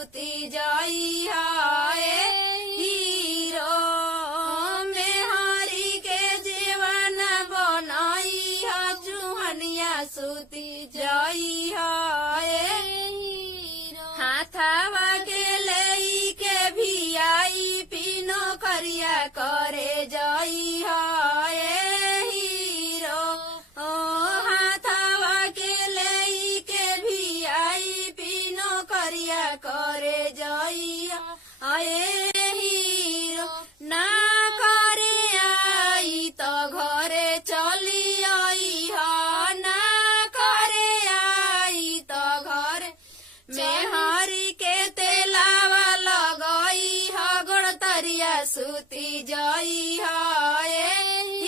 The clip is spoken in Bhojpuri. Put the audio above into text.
सूती जई है हीरो मेहरी के जीवन बनाई है चूहनिया सूती जई है हाथावा के लई के भी आई पीनो करिया करे जई है हीरो हाथावा के लई के भी आई पीनो करिया करे जई है हीरो ना करे आई तो घरे चली आई ना करे आई तो घरे मेहरी के तेलावा लगई गोड़ तरिया सूती जई